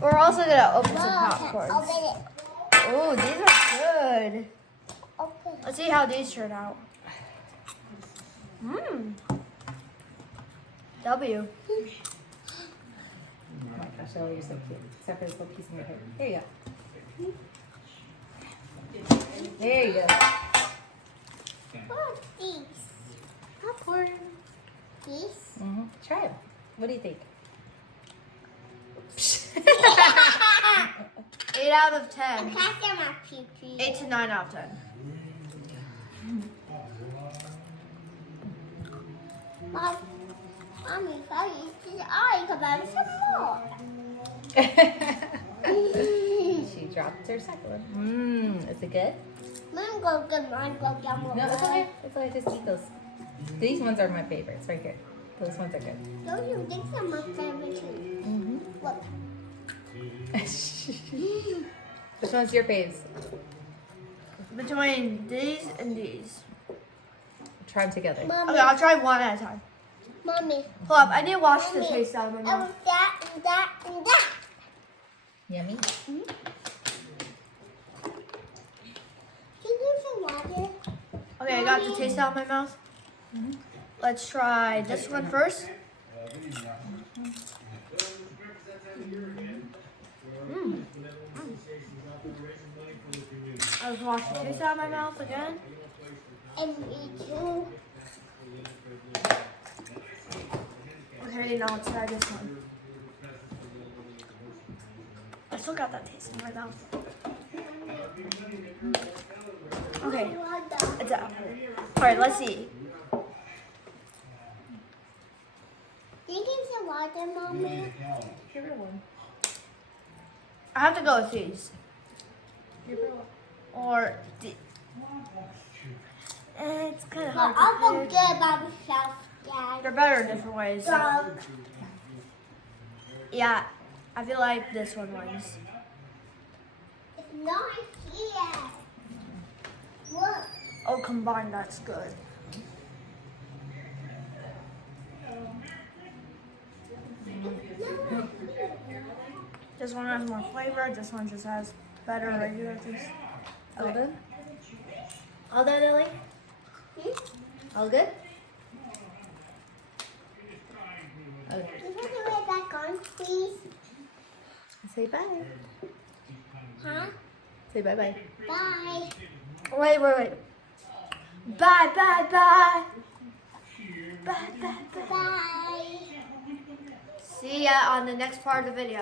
We're also gonna open some Mom, popcorns. open it. Oh, these are good. Open. Let's see how these turn out. Mmm. W. Oh my gosh, Ellie, you're so cute. Except for this little piece in your hair. There you go. There you go. What's these? Popcorn. These? Mm-hmm. Try it. What do you think? 8 out of I'm 10. passing my pee-pee. 8 to 9 out of 10. Mom, Mommy, if I eat this, I can buy some more. She dropped her second one. Mmm, is it good? Mom, go get mine, go get more. No, it's okay. It's okay. Just eat those. These ones are my favorites right here. Those ones are good. Don't you think they're my favorite too? Mm-hmm. Look. Which one's your faves? Between these and these. Try them together. Mommy, Okay, I'll try one at a time. Mommy. Hold up, I need to wash the taste out of my mouth. And that, and that, and that. Yummy. Can you some water? Okay, I got the taste out of my mouth. Let's try this one first. I was washing the taste out of my mouth again. And me too. Okay, now let's try this one. I still got that taste in my mouth. Okay, it's out. Alright, let's see. Drinking some water, Mommy. Favorite one. I have to go with these. Or it's kind of But hard I'll go to pick. get by myself, Dad. They're better in different ways. Drunk. Yeah, I feel like this one wins. It's not here. Look. Oh, combined, that's good. This one has more flavor. This one just has better regular taste. All Okay. done? All done, Ellie? All good? Okay. You put the lid back on, please. Say bye. Huh? Say bye-bye. Bye. Wait. Bye. Bye. Bye. See ya on the next part of the video.